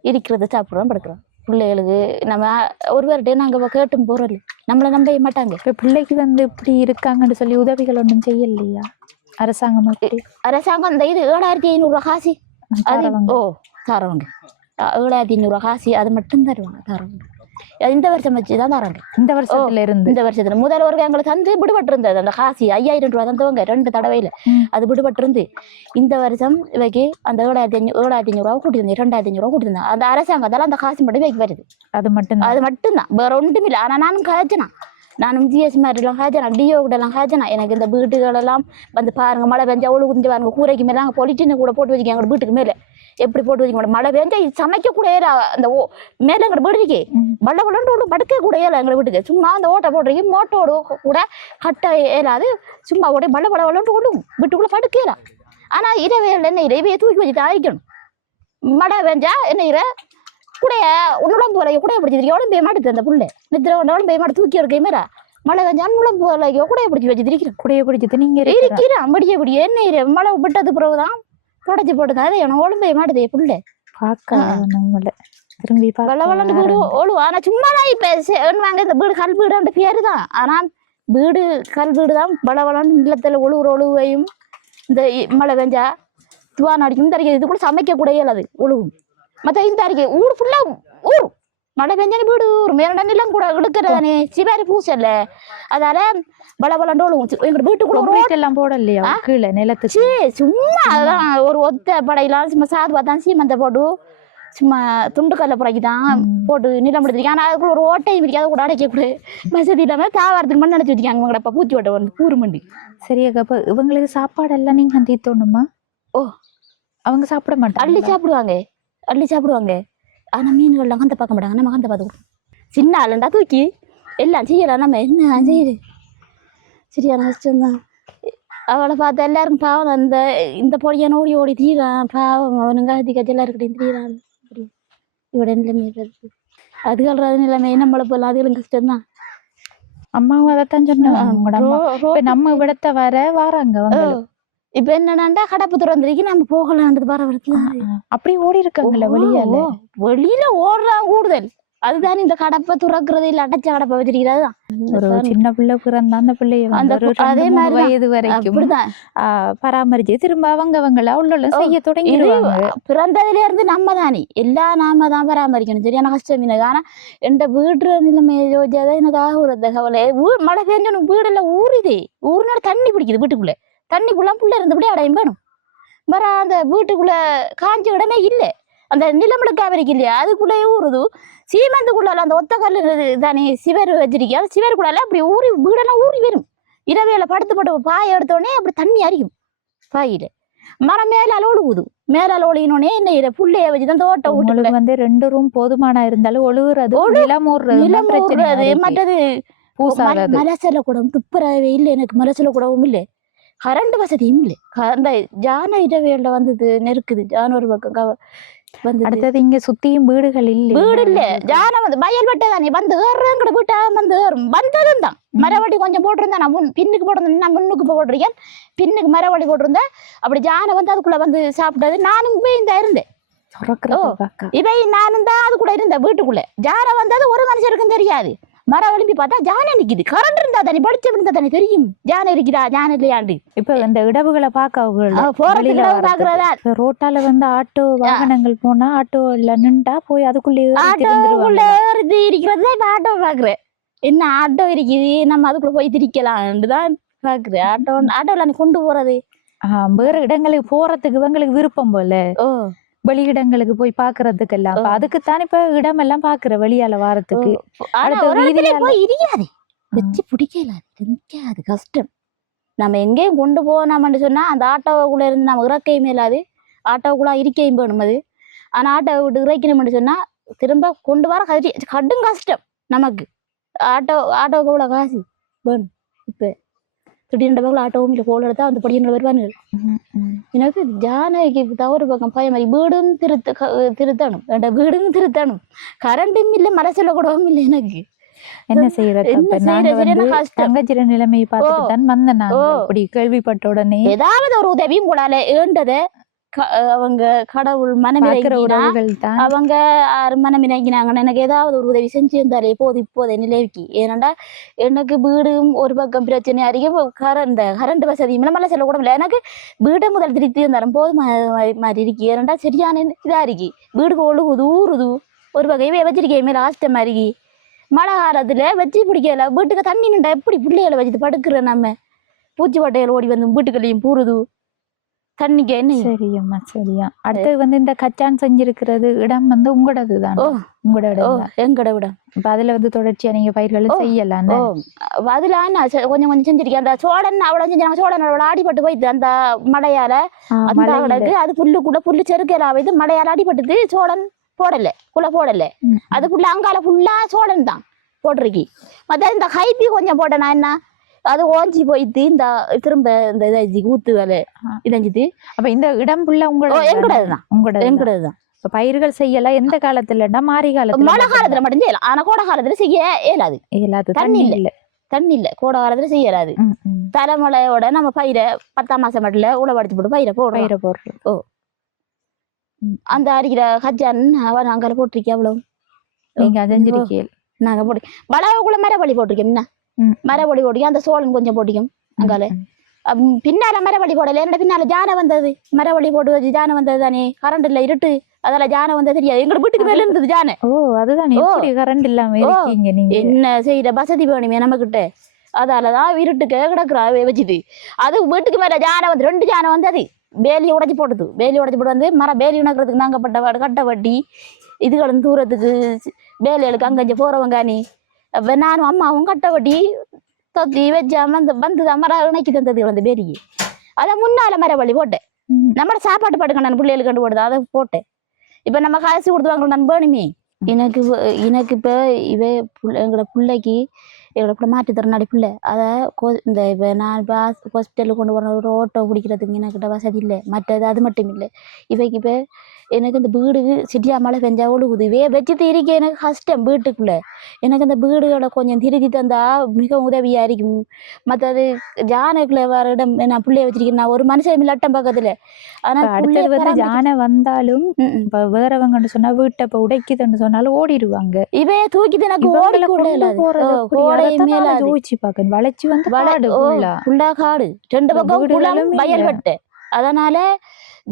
இருக்கிறத சாப்பிட்றோம் படுக்கிறோம். பிள்ளைகளுக்கு நம்ம ஒருவர்கிட்ட நாங்கள் கேட்டும் போறோம். நம்மளை நம்ப மாட்டாங்க. இப்போ பிள்ளைக்கு இப்படி இருக்காங்கன்னு சொல்லி உதவிகள் ஒன்றும் செய்யலையா அரசாங்கம்? அரசாங்கம் இந்த இது 7500 ரூபா காசி அது ஓ தரவங்க. 7500 ரூபா காசி அது மட்டும் தருவாங்க. தரவங்க இந்த வருஷம் வச்சுதான் தராங்க. இந்த வருஷத்துல முதல் ஒரு எங்களுக்கு தந்து விடுபட்டு இருந்தது. அந்த காசி 5000 ரூபா தந்தவங்க 2 தடவையில அது விடுபட்டு இருந்து. இந்த வருஷம் இவைக்கு அந்த 7500 ரூபா கூட்டி தந்தேன், 2500 ரூபா கூட்டி தந்தேன். அந்த அரசாங்கத்தால அந்த காசு மட்டும் வைக்க வருது. அது மட்டும்தான் வேற ஒன்றும் இல்லை. ஆனா நானும் கதைச்சேனா நானும் ஜிஎஸ் மாதிரிலாம் ஹேஜனா டிஓ கூடலாம் ஹேஜனா எனக்கு இந்த வீட்டுகளெல்லாம் வந்து பாருங்க மழை பெஞ்சா அவ்வளோ குஞ்சு பாருங்க கூரைக்கு மேலே அங்கே பொலிட்டின்னு கூட போட்டு வச்சுக்கேன் எங்களோட வீட்டுக்கு மேலே எப்படி போட்டு வச்சுக்க மழை பெஞ்சா சமைக்க கூட அந்த மேலே எங்களோட வீடு இருக்கே வள்ள வளண்டு படுக்க கூட ஏல எங்களை வீட்டுக்கு சும்மா அந்த ஓட்டை போடுறீங்க மோட்டோடு கூட கட்ட ஏலாது சும்மா உடைய வள்ள வளண்டு கொண்டு வீட்டுக்குள்ளே படுக்கலாம் ஆனால் இரவையில் என்ன இரவையை தூக்கி வச்சுட்டு ஆயிக்கணும் மழை பெஞ்சா என்ன இர கூடைய உடம்பு போல கூடைய பிடிச்சிருக்கேன் உடம்பு மாட்டுது அந்த புள்ள நித்திர உடம்பு மாட்டு தூக்கி இருக்கே மேரா மழை பெஞ்சான் உடம்பு போல கூடைய பிடிச்சி வச்சுருக்கிறேன் குடைய பிடிச்சது நீங்க இருக்கிறேன் அப்படி என்ன மழை விட்டது பிறகுதான் தொடச்சி போட்டுதான் அது எனக்கு உடம்பே மாட்டுது புள்ள பார்க்க திரும்பி வள வளண்டு வீடு ஓடுவா ஆனா சும்மா தான் இப்ப வாங்க இந்த வீடு கல் வீடு பேரு தான் ஆனா வீடு கல் வீடு தான் வள வளண்டு நிலத்துல ஒழுவையும் இந்த மழை பெஞ்சா துவான் அடிக்கும் இந்த அடிக்க இது கூட சமைக்க கூட இயலாது ஒழுவும் மற்ற இந்த அறிக்கை ஊடு ஃபுல்லா ஊரும் மழை பெஞ்சானே வீடு ஊரும் மேல நிலம் கூட எடுக்கிறதானே சிவாரி பூசல்ல அதால வள வளண்டு ஒழுவும் எங்க வீட்டுக்குள்ள எல்லாம் போடலையா கீழே நிலத்துக்கு சும்மா அதான் ஒரு ஒத்த படையெல்லாம் சும்மா சாது பார்த்தான் சீமந்த போட்டு சும்மா துண்டுக்கல்ல புறக்கி தான் போட்டு நிலம் எடுத்துருக்கேன் ஆனால் அதுக்குள்ள ஒரு ஓட்டையும் பிடிக்காத கூட அடைக்கக்கூட வசதி இல்லாமல் தாவாரத்துக்கு மண் அடைச்சி வச்சுக்காங்க இவங்கடப்பா பூச்சி ஓட்டை வந்து கூறு மண்டி சரியாக்கா இப்போ இவங்களுக்கு சாப்பாடெல்லாம் நீங்கள் தீர்த்தோணுமா ஓ அவங்க சாப்பிட மாட்டாங்க அள்ளி சாப்பிடுவாங்க ஆனால் மீன்கள்லாம் கந்த பார்க்க மாட்டாங்க நம்ம கந்த பார்த்துக்கணும் சின்ன ஆளுண்டா தூக்கி எல்லாம் செய்யலாம் நம்ம என்ன செய்யுது சரியான கஷ்டம்தான் அவளை பார்த்து எல்லாருக்கும் பாவம் இந்த பொடியான ஓடி தீரான் பாவம் அவனுங்க அதிக எல்லாருக்கிட்டையும் தீரான் இவட நிலைமை அதுகள் நிலைமை நம்மளை போல அதுகளும் கஷ்டம்தான் அம்மாவும் அதைத்தான் சொன்னாங்க நம்ம விடத்த வராங்க இப்ப என்னடாண்டா கடப்பு திறந்துருக்கு நம்ம போகலான்றது பரவரத்துல அப்படி ஓடி இருக்காங்கல்ல வெளியில ஓடுறான் கூடுதல் அதுதான் இந்த கடப்பை துறக்குறது இல்ல அடைச்ச கடப்பை வச்சிருக்கிறதுதான் ஒரு சின்ன பிள்ளை பிறந்த அந்த பிள்ளைய அதே மாதிரி வயது வரைக்கும் பராமரிச்சு திரும்ப அவங்களா உள்ள செய்ய தொடங்கிடுவாங்க பிறந்ததுல இருந்து நம்ம தானே எல்லாம் நாம தான் பராமரிக்கணும் சரியான கஷ்டம் எனக்கு ஆனா எந்த வீடு நிலைமையை யோசிச்சாதான் எனக்கு ஆகுறது கவலை மழை பெஞ்சோன்னு வீடெல்லாம் ஊறுதே ஊருனால தண்ணி பிடிக்குது வீட்டுக்குள்ள தண்ணிக்குள்ள புள்ள இருந்தபடி அடையும் வேணும் வர அந்த வீட்டுக்குள்ள காஞ்ச இடமே இல்லை அந்த நிலமுழுக்காம இருக்கு இல்லையா அதுக்குள்ளேயே ஊறுது சீமந்துக்குள்ளால அந்த ஒத்த கல்லு தானே சிவர் வச்சிருக்கேன் அந்த சிவருக்குள்ளால அப்படி வீடெல்லாம் ஊறி வரும் இரவையில படுத்து பாயை எடுத்தோடனே அப்படி தண்ணி அறியும் பாயில மரம் மேலால ஒழுகுது மேலால ஒழுகினோடனே என்ன புள்ளைய வச்சுதான் தோட்டம் வீட்டுல வந்து 2 ரூம் போதுமானா இருந்தாலும் ஒழுகுறது நிலம் ஊறுறது மற்றது மலசல கூடவும் துப்புரவே இல்லை எனக்கு மலசல கூடவும் இல்லை கரண்ட் வசதியும் இல்லை அந்த ஜான இரவையில வந்தது நெருக்குது ஜான ஒரு பக்கம் அடுத்தது இங்க சுத்தியும் வீடுகள் இல்ல வீடு இல்ல ஜான வந்து வயல் வெட்டதானே வந்து ஏறுங்கிற வீட்டா வந்து ஏறும் வந்ததும் தான் மரவடி கொஞ்சம் போட்டிருந்தேன் நான் பின்னுக்கு போட்டிருந்தேன் நான் முன்னுக்கு போட்டிருக்கேன் பின்னுக்கு மரவடி போட்டிருந்தேன் அப்படி ஜான வந்து அதுக்குள்ள வந்து சாப்பிட்டது நானும் போய் இந்த இருந்தேன் இவை நானும் தான் அது கூட இருந்தேன் வீட்டுக்குள்ள ஜான வந்தது ஒரு மனுஷருக்கும் தெரியாது மரம் ஒலிம்பி பார்த்தா ஜானை நிக்குது கரண்ட் இருந்தா தானே படிச்சு இருந்தா தானே தெரியும் ஜானை இருக்குதா ஜானை இல்லையாண்டு இப்ப இந்த இடவுகளை பாக்குறதா ரோட்டால வந்து ஆட்டோ வாகனங்கள் போனா ஆட்டோ இல்ல நின்றா போய் அதுக்குள்ளே இருக்கிறது இப்ப ஆட்டோ பாக்குறேன் என்ன ஆட்டோ இருக்குது நம்ம அதுக்குள்ள போய் திரிக்கலாம்னு தான் பாக்குறேன் ஆட்டோல நீ கொண்டு போறது வேற இடங்களுக்கு போறதுக்கு இவங்களுக்கு விருப்பம் போல வெளியிடங்களுக்கு போய் பாக்குறதுக்கு எல்லாம் அதுக்குத்தான் இப்ப இடம் எல்லாம் பாக்குற வெளியால வாரத்துக்கு வச்சு பிடிக்கல அது கஷ்டம் நம்ம எங்கேயும் கொண்டு போனோம்னு சொன்னா அந்த ஆட்டோவுக்குள்ள இருந்து நம்ம இறக்கையும் மேலாது ஆட்டோவுக்குள்ள இருக்கையும் வேணும் அது ஆனா ஆட்டோவை விட்டு இறக்கணும்னு சொன்னா திரும்ப கொண்டு வர கடும் கஷ்டம் நமக்கு ஆட்டோவுக்கு இவ்வளவு காசு வேணும் இப்ப திடீர்னு பக்கம் ஆட்டோவும் இல்லை கோல் எடுத்தா அந்த படியங்களை வருவாங்க எனக்கு ஜானகிக்கு தவறு பக்கம் பயம் மாதிரி வீடும் திருத்தணும் வீடும் திருத்தணும் கரண்டும் இல்லை மரசல கூடவும் இல்லை எனக்கு என்ன செய்யறது தங்கச்சிர நிலைமையை பார்த்துட்டு தான் வந்தேன் அப்படி கேள்விப்பட்ட உடனே ஏதாவது ஒரு உதவியும் கூடால ஏண்டதை அவங்க கடவுள் மனமிறங்கினா அவங்க மனமிறங்கினாங்கன்னு எனக்கு ஏதாவது ஒரு உதவி செஞ்சு இருந்தாலே இப்போதை நிலைக்கு ஏன்னாண்டா எனக்கு வீடும் ஒரு பக்கம் பிரச்சனை அறிக்கை கரண்ட் வசதியும் நம்மளாம் சொல்ல கூட இல்லை எனக்கு வீட்டை முதல் திருத்தி இருந்தாலும் போதும் மாதிரி இருக்கு ஏன்னாண்டா சரியான இதா இருக்கு வீடுக்கு ஒழுகுது ஊறுது ஒரு வகையை வச்சிருக்கே மேலே ஆஸ்டமா இருக்கு மழை காலத்துல வச்சு பிடிக்கல வீட்டுக்கு தண்ணி நின்றா எப்படி பிள்ளைகளை வச்சுட்டு படுக்கிற நம்ம பூச்சி வட்டைகள் ஓடி வந்து வீட்டுக்கள்லையும் பூறுது தண்ணிக்கு என்ன சரியம்மா சரியா. அடுத்து வந்து இந்த கச்சான் செஞ்சிருக்கிறது இடம் வந்து உங்களோடது தான். உங்களோட இடம் தான். எங்கட விட இப்ப அதுல வந்து தொடர்ச்சியா நீங்க பயிர்கள் செய்யலாம். அதுல கொஞ்சம் கொஞ்சம் செஞ்சிருக்கேன். அந்த சோழன் அவ்வளவு செஞ்சாங்க. சோழன் அவ்வளவு அடிபட்டு போயிடுது அந்த மடையால. அந்த அவளுக்கு அது புல்லு கூட புல்லு செருக்கலா இது மடையால அடிபட்டுது. சோழன் போடல போடல. அது ஃபுல்லா அங்கால ஃபுல்லா சோழன் தான் போட்டிருக்கி. மத்த இந்த ஹைபி கொஞ்சம் போட்டேன் நான். என்ன அது ஓஞ்சி போயிட்டு இந்த திரும்ப இந்த இதாச்சு ஊத்து வேலை இதாஞ்சிட்டு. அப்ப இந்த இடம் ஃபுல்லா எங்கூடதுதான். உங்களோடதுதான். இப்ப பயிர்கள் செய்யலாம் எந்த காலத்துலன்னா மாரி காலத்துல, மழை காலத்துல மட்டும் செய்யலாம். ஆனா கோடை காலத்துல செய்ய இயலாது. தண்ணி இல்ல கோடை காலத்துல செய்யலாது. தலைமழையோட நம்ம பயிரை 10ஆம் மாசம் மட்டும் உழவடிச்சு போட்டு பயிரை போடுறோம். அந்த அடிக்கிற கஜான் அவன் அங்கால போட்டிருக்கேன். அவ்வளவு நீங்க செஞ்சிருக்கீங்க. நாங்க போட்டு வளவுக்குள்ள மரவழி போட்டிருக்கோம். மரவழி போட்டிக்கோம். அந்த சோழன் கொஞ்சம் போட்டிக்கும் அங்கால. பின்னால மரவழி போடல. என்ன பின்னால ஜானை வந்தது. மரவழி போட்டு வச்சு ஜானை வந்தது தானே. கரண்ட் இல்ல இருட்டு. அதால ஜானை வந்தது தெரியாது. எங்க வீட்டுக்கு மேல இருந்தது ஜானை. அதுதான் கரண்ட் இல்லாம இருக்கீங்க நீங்க. என்ன செய்யற வசதி வேணுமே நம்ம கிட்ட. அதாலதான் இருட்டுக்கு கிடக்குறா வச்சுது. அது வீட்டுக்கு மேல ஜானை வந்து 2 ஜானை வந்து அது வேலியை உடைச்சி போட்டுது. வேலியை உடைச்சி போட்டு வந்து வேலி உணக்கிறதுக்கு நாங்க பட்ட கட்டை வட்டி இதுகளும் தூரத்துக்கு வேலைகளுக்கு அங்கஞ்ச போறவங்க நீ. அப்ப நானும் அம்மாவும் கட்டை வட்டி தொத்தி வச்சாம வந்துதான் மரம் இணைச்சி தந்தது அந்த வேலிக்கு. அதான் முன்னால மரவழி போட்டேன். நம்மள சாப்பாட்டு படுக்கணும் பிள்ளைகளுக்கு கண்டு போடுது. அதை போட்டேன். இப்ப நம்ம காசு கொடுத்து வாங்கணும் நான் வேணுமே. எனக்கு இப்ப எங்களோட பிள்ளைக்கு எங்களோட மாற்றுத்திறனாளி பிள்ளை. அதை இந்த இப்போ நான் இப்போ ஹாஸ்பிட்டலுக்கு கொண்டு போகிற ஒரு ஓட்டோ பிடிக்கிறதுக்கு எனக்கிட்ட வசதி இல்லை. மற்றது அது மட்டும் இல்லை. இவைக்கு இப்போ எனக்கு இந்த வீடு சிட்டியா மழை பெஞ்சா ஒழுகுது. வச்சு திருக்க எனக்கு கஷ்டம் வீட்டுக்குள்ளே. எனக்கு அந்த வீடுகளை கொஞ்சம் திருக்கி தந்தா மிக உதவியாக இருக்கும். மற்றது ஜானைக்குள்ளே வர இடம் நான் பிள்ளைய வச்சிருக்கேன். நான் ஒரு மனுஷன் இல்லை அட்டம் பக்கத்தில். ஆனால் அடுத்தது வந்து ஜானை வந்தாலும் இப்போ வேறவங்கன்னு சொன்னா வீட்டை இப்போ உடைக்குதுன்னு சொன்னாலும் ஓடிடுவாங்க. இவையே தூக்கிட்டு எனக்கு யோசிச்சு பார்க்கணும். வளைச்சு வந்து ஃபுல்லா காடு 2 பக்கம் வயல் வெட்டு. அதனால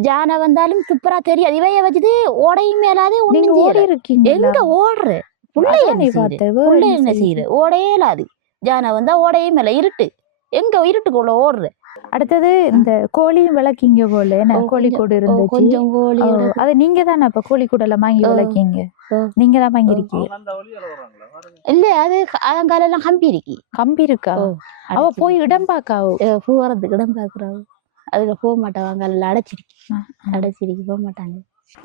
ஜானை வந்தாலும் துப்புரா தெரியாது. இவைய வச்சுட்டு ஓடையும் மேலாது ஓடி இருக்கீங்க. எங்க ஓடுற புள்ளை என்ன செய்யுது? ஓடையே இல்லாது. ஜானை வந்தா ஓடையும் மேல இருட்டு. எங்க இருட்டுக்குள்ள ஓடுற. அடுத்தது இந்த கோழியும் விளக்கிங்க போல. கோழி கூடு இருந்துச்சு. கொஞ்சம் கோழி அது நீங்க தானே இப்ப கோழி கூடெல்லாம் வாங்கி விளக்கிங்க? நீங்க தான் வாங்கிருக்கீங்க? இல்ல அது அதங்காலெல்லாம் கம்பி இருக்கா? அவ போய் இடம் பாக்காவோ போறதுக்கு இடம் பாக்குறாவோ. அதுல போக மாட்டாங்க. அங்கால அடைச்சிருக்கு போக மாட்டாங்க.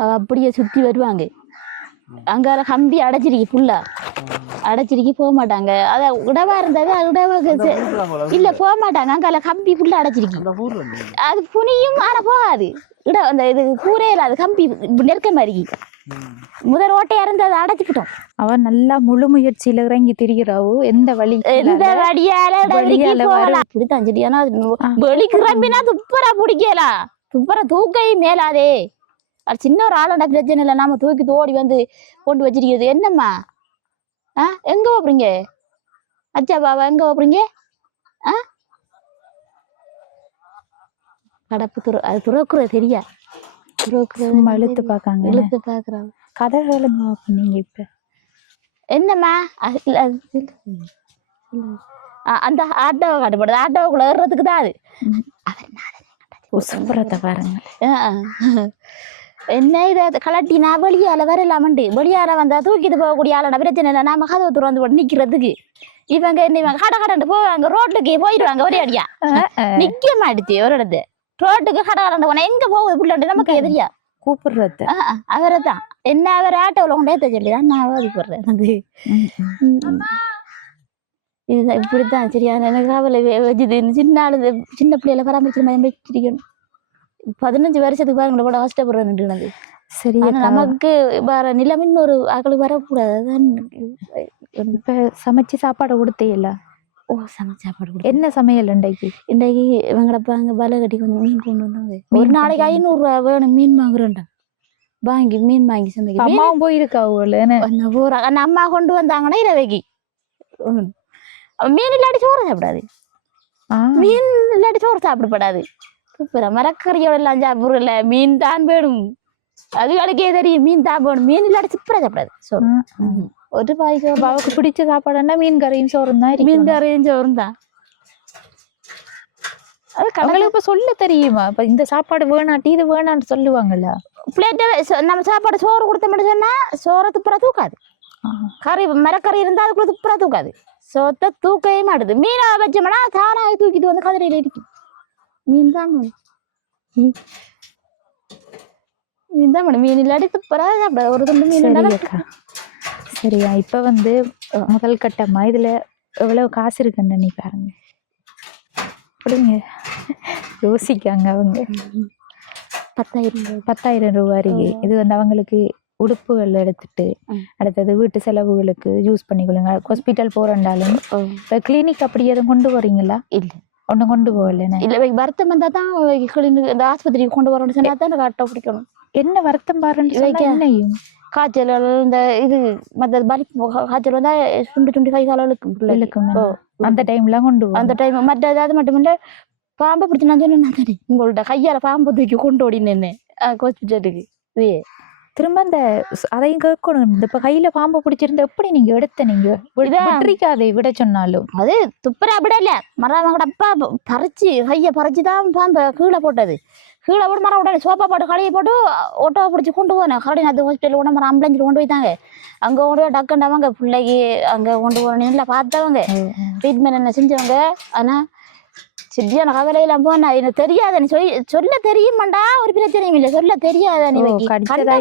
அவ அப்படியே சுத்தி வருவாங்க. அங்கால கம்பி அடைச்சிருக்கு ஃபுல்லா அடைச்சிருக்கு போக மாட்டாங்க. அத உடவா இருந்தாவே இல்ல போக மாட்டாங்க. அங்கால கம்பி ஃபுல்லா அடைச்சிருக்கு. அது புனியும் ஆனா போகாது. அந்த இது கூரையில அது கம்பி நெருக்க மாதிரி முதல் ஓட்டையா இருந்து அதை அடைச்சுக்கிட்டோம். அவன் நல்லா முழு முயற்சியில இறங்கி திரிகிறாவோ. எந்த வழியால இப்படித்தான் சரி. ஆனா வெளி கிளம்பினா துப்புரா பிடிக்கலாம். துப்புரா தூக்கையும் மேலாதே. அது சின்ன ஒரு ஆளோட பிரச்சனை இல்லை. நாம தூக்கி ஓடி வந்து கொண்டு வச்சிருக்கிறது என்னம்மா? எங்க போறீங்க? அச்சா பாபா எங்க போறீங்க? கடப்பு அது துறக்குறது தெரியா? இழுத்து பாக்குறாங்க. கதை நீங்க இப்ப என்னம்மா அந்த ஆட்டோவை காட்டப்படுது. ஆட்டோவுக்குள்ள ஏறுறதுக்கு தான் அது. பாருங்க என்ன இதை கலட்டினா வெளியால வரலாமண்டு. வெளியால வந்தா தூக்கிட்டு போகக்கூடிய ஆளோட பிரச்சனை இல்லை. நாம கதவை துறந்து போட்டு நிக்கிறதுக்கு இவங்க என்ன கட கடண்டு போவாங்க. ரோட்டுக்கு போயிடுவாங்க. ஒரே அடியா நிக்க மாட்டுச்சு ஒரு இடத்து. ரோட்டுக்கு கட கடண்டு போனா எங்க போகுது புள்ளண்டு நமக்கு எதிரியா கூப்பிடுறது. அவரை தான் என்ன அவர் ஆட்டோவில் கொண்டே சொல்லிதான் நான் அவதிப்படுறேன். அது இதுதான் இப்படித்தான் சரியான எனக்கு காவலை வச்சுது. சின்ன பிள்ளைகளை பராமரிச்சு வச்சிருக்கணும். 15 வருஷத்துக்கு பாருங்கள கூட கஷ்டப்படுறது. சரி நமக்கு வர நிலைமைன்னு ஒரு ஆக்களுக்கு வரக்கூடாது. இப்ப சமைச்சு சாப்பாடு கொடுத்தேல? சமைச்சு சாப்பாடு என்ன சமையல் இன்றைக்கு? இவங்கடப்பாங்க பல கட்டி கொஞ்சம் மீன் கொண்டு வந்தாங்க. ஒரு நாளைக்கு 500 ரூபா வேணும் மீன் வாங்குறேன்டா. மீன் வாங்கி சமைக்க அம்மாவும் போயிருக்கா? அம்மா கொண்டு வந்தாங்கன்னா இரவைக்கு மீன் இல்லாட்டி சோறு சாப்பிடாது. மீன் இல்லாட்டி சோறு சாப்பிடப்படாது. மரக்கறியோட எல்லாம் சாப்பிடல. மீன் தான் வேணும். அதுகளுக்கே தெரியும் மீன் தான் வேணும். மீன் இல்லாட்டி சிப்பரா சாப்பிடாது சோறு. ஒரு பாய்க்கு அவருக்கு பிடிச்ச சாப்பாடுன்னா மீன் கறியும் சோறும் தான். மீன் கறியும் சோறும் தான். அது அவங்களுக்கு இப்ப சொல்ல தெரியுமா? இப்ப இந்த சாப்பாடு வேணாட்டி இது வேணான்னு சொல்லுவாங்கல்ல? பிளேட்டை நம்ம சாப்பாடு சோறு கொடுத்த மட்டும் சொன்னா சோறை துப்புரா தூக்காது. கறி மரக்கறி இருந்தால் அதுக்குள்ள துப்புரா தூக்காது. சோத்தை தூக்கவே மாட்டுது. மீனை வச்சோம்னா தானாக தூக்கிட்டு வந்து கதிரையில் இருக்கும். மீன் தான் மீன் தான் மீன் இல்லாட்டி துப்புரா சாப்பிடாது. ஒரு துண்டு மீன். சரியா, இப்ப வந்து முதல் கட்டமா இதுல எவ்வளவு காசு இருக்குன்னு நீ பாருங்க. அப்படிங்க யோசிக்காங்க அவங்க. 10,000 ரூபாய்க்கு இது வந்து அவங்களுக்கு உடுப்புகள் எடுத்துட்டு அடுத்தது வீட்டு செலவுகளுக்கு யூஸ் பண்ணிக்கொள்ளுங்க. ஹாஸ்பிட்டல் போறண்டாலும் இப்போ கிளினிக் அப்படி எதுவும் கொண்டு போறீங்களா? இல்லை, ஒன்றும் கொண்டு போகல. இல்லை, வருத்தம் வந்தால் தான் கிளினிக் இந்த ஆஸ்பத்திரிக்கு கொண்டு வரணும்னு சொன்னா தான் கரெக்டாக பிடிக்கணும். என்ன வருத்தம் பாருன்னு என்னையும் காய்ச்சல் இந்த இது மற்ற பலி காய்ச்சல் வந்தா சுண்டு சுண்டி கை கால இழுக்கும். அந்த டைம்லாம் கொண்டு போகும். அந்த டைம் மற்ற ஏதாவது மட்டும் இல்லை. பாம்பை பிடிச்சி நான் சொன்னேன் சரி உங்கள்ட்ட கையால பாம்பை தூக்கி கொண்டு ஓடினேன்னு ஹாஸ்பிட்டலுக்கு. திரும்ப இந்த அதையும் கேட்கணும். இந்த இப்ப கையில பாம்பை பிடிச்சிருந்தா எப்படி நீங்க எடுத்த நீங்க அதை விட சொன்னாலும் அது துப்புரா விட இல்ல மரம் அப்பா பறிச்சு கையை பறிச்சுதான் பாம்பை கீழே போட்டது. கீழே போட்டு மரம் உடனே சோப்பா போட்டு களையை போட்டு ஓட்டோவை பிடிச்சி கொண்டு போனேன். கடையில் அது ஹாஸ்பிட்டல் கொண்டு மரம் ஆம்புலன்ஸில் கொண்டு போய்த்தாங்க. அங்கே கொண்டு போய் டக்குண்டவங்க பிள்ளைக்கு அங்கே கொண்டு போகணும் இல்லை பார்த்தவங்க ட்ரீட்மெண்ட் என்ன செஞ்சவங்க. ஆனால் சரியான கவலையெல்லாம் போனா எனக்கு தெரியாத நீ சொல்ல தெரியுமாண்டா ஒரு பிரச்சனையும் இல்லை. சொல்ல தெரியாத நீ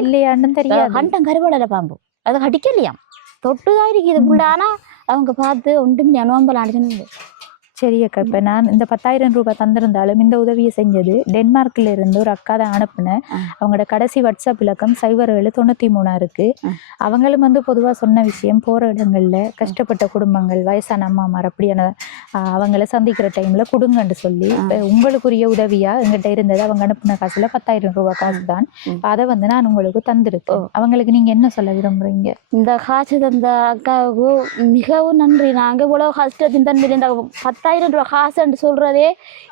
இல்லையான்னு தெரியாது. கண்டம் கருவடலை பாம்பு அதை கடிக்கலையாம் தொட்டுதான் இருக்குது புள்ள. ஆனால் அவங்க பார்த்து ஒன்றுமே நோம்பல் அடிச்சுன்னு. சரி அக்கா, இப்போ நான் இந்த 10,000 ரூபாய் தந்திருந்தாலும் இந்த உதவியை செஞ்சது டென்மார்க்ல இருந்து ஒரு அக்கா தான் அனுப்புனேன். அவங்களோட கடைசி வாட்ஸ்அப் இலக்கம் 0793 இருக்கு. அவங்களும் வந்து பொதுவாக சொன்ன விஷயம் போகிற இடங்கள்ல கஷ்டப்பட்ட குடும்பங்கள் வயசான அம்மாமார் அப்படியான அவங்கள சந்திக்கிற டைம்ல கொடுங்கன்னு சொல்லி உங்களுக்குரிய உதவியா எங்கிட்ட இருந்தது. அவங்க அனுப்புன காசுல 10,000 ரூபாய் காசு தான். அதை வந்து நான் உங்களுக்கு தந்திருக்கேன். அவங்களுக்கு நீங்க என்ன சொல்ல விரும்புறீங்க? இந்த காசு தந்த அக்காவுக்கு மிகவும் நன்றி. நாங்கள் இவ்வளவு கஷ்டத்தின் தன்மையில் இந்த 10,000 ரூபாய் காசுன்னு சொல்றதே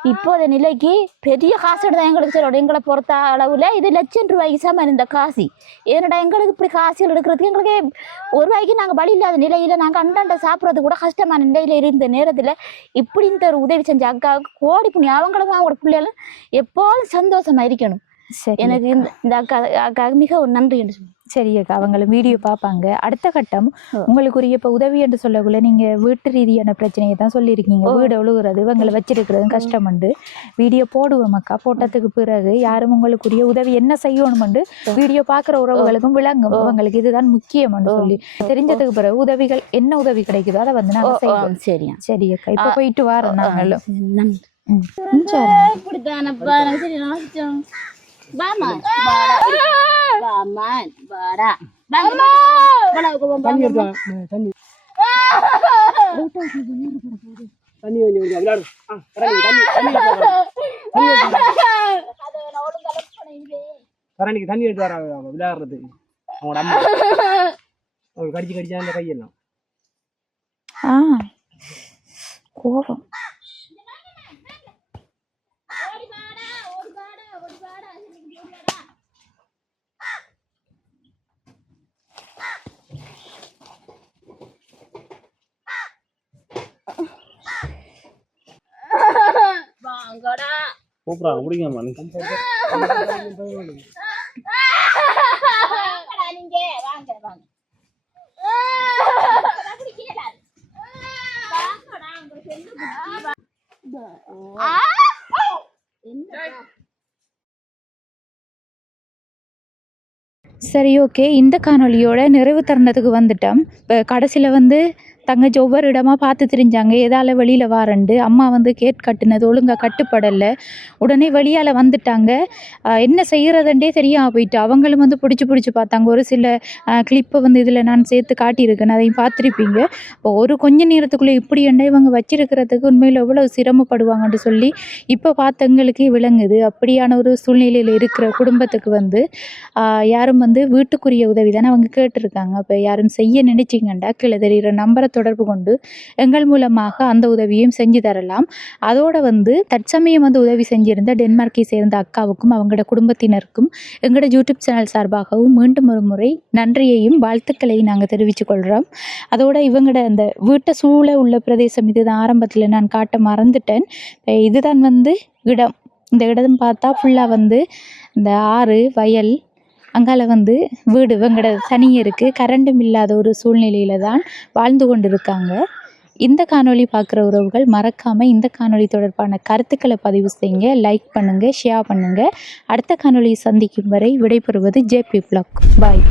இப்போத நிலைக்கு பெரிய காசு தான் எங்களுக்கு சொல்லணும். எங்களை பொறுத்த அளவுல இது லட்சம் ரூபாய்க்கு சமன் இந்த காசு. ஏன்னடா எங்களுக்கு இப்படி காசுகள் எடுக்கிறதுக்கு எங்களுக்கு ஒரு ரூபாய்க்கு நாங்கள் வழி இல்லாத நிலையில நாங்கள் அண்டாண்ட சாப்பிட்றது கூட கஷ்டமான நிலையில இருந்த நேரத்துல இப்படி இந்த ஒரு உதவி செஞ்ச அக்காவுக்கு கோடி புண்ணியம். அவங்களும் அவங்களோட பிள்ளைகளும் எப்போதும் சந்தோஷமா இருக்கணும். எனக்கு இந்த அக்காவுக்கு மிக நன்றி என்று சொல்லுவேன். சரி அக்கா, அவங்களும் வீடியோ பார்ப்பாங்க. அடுத்த கட்டம் உங்களுக்குரிய இப்போ உதவி என்று சொல்லக்குள்ள நீங்க வீட்டு ரீதியான பிரச்சனையை தான் சொல்லியிருக்கீங்க. வீடு ஒழுகுறது இவங்களை வச்சிருக்கிறது கஷ்டமண்டு வீடியோ போடுவோம் அக்கா. போட்டதுக்கு பிறகு யாரும் உங்களுக்குரிய உதவி என்ன செய்யணும்னு வீடியோ பார்க்குற உறவுகளுக்கும் விளங்கும். இவங்களுக்கு இதுதான் முக்கியம்னு சொல்லி தெரிஞ்சதுக்கு பிறகு உதவிகள் என்ன உதவி கிடைக்குதோ அதை வந்து நாங்கள் செய்வோம். சரியா? சரி அக்கா, இப்போ போயிட்டு வரோம் நாங்களும். தண்ணி எடுத்து வர விளையாடுறது அவங்களோட அம்மா கடிச்சு கடிச்சா அந்த கையெல்லாம் கோபம். கூப்பிடாங்க குடிங்கம்மா. சரி ஓகே, இந்த காணொலியோட நிறைவு தருணத்துக்கு வந்துட்டோம். இப்போ கடைசியில் வந்து தங்கச்சி ஒவ்வொரு இடமா பார்த்து தெரிஞ்சாங்க எதால் வெளியில் வாரண்டு. அம்மா வந்து கேட் கட்டுனது ஒழுங்காக கட்டுப்படலை. உடனே வெளியால் வந்துட்டாங்க. என்ன செய்கிறதுன்றே தெரியாமல் போயிட்டு அவங்களும் வந்து பிடிச்சி பார்த்தாங்க. ஒரு சில கிளிப்பை வந்து இதில் நான் சேர்த்து காட்டியிருக்கேன், அதையும் பார்த்துருப்பீங்க. இப்போ ஒரு கொஞ்ச நேரத்துக்குள்ளே இப்படி என்ன இவங்க வச்சிருக்கிறதுக்கு உண்மையில் எவ்வளோ சிரமப்படுவாங்கன்னு சொல்லி இப்போ பார்த்தவங்களுக்கே விளங்குது. அப்படியான ஒரு சூழ்நிலையில் இருக்கிற குடும்பத்துக்கு வந்து யாரும் வந்து வீட்டுக்குரிய உதவி தானே அவங்க கேட்டிருக்காங்க. இப்போ யாரும் செய்ய நினைச்சிங்கண்டா கீழே தெரிகிற நம்பரை தொடர்பு கொண்டு எங்கள் மூலமாக அந்த உதவியும் செஞ்சு தரலாம். அதோட வந்து தற்சமயம் வந்து உதவி செஞ்சிருந்த டென்மார்க்கை சேர்ந்த அக்காவுக்கும் அவங்களோட குடும்பத்தினருக்கும் எங்களோட யூடியூப் சேனல் சார்பாகவும் மீண்டும் ஒரு முறை நன்றியையும் வாழ்த்துக்களையும் நாங்கள் தெரிவித்துக் கொள்கிறோம். அதோட இவங்களோட அந்த வீட்டை சூழ உள்ள பிரதேசம் இதுதான் ஆரம்பத்தில் நான் காட்ட மறந்துட்டேன். இதுதான் வந்து இடம். இந்த இடம் பார்த்தா ஃபுல்லாக வந்து இந்த ஆறு வயல் அங்கால வந்து வீடு இவங்களோட தனி இருக்குது. கரண்டும் இல்லாத ஒரு சூழ்நிலையில தான் வாழ்ந்து கொண்டு இருக்காங்க. இந்த காணொளி பார்க்குற உறவுகள் மறக்காமல் இந்த காணொளி தொடர்பான கருத்துக்களை பதிவு செய்யுங்க, லைக் பண்ணுங்கள், ஷேர் பண்ணுங்கள். அடுத்த காணொளியை சந்திக்கும் வரை விடைபெறுவது ஜேபி பிளாக். பாய்.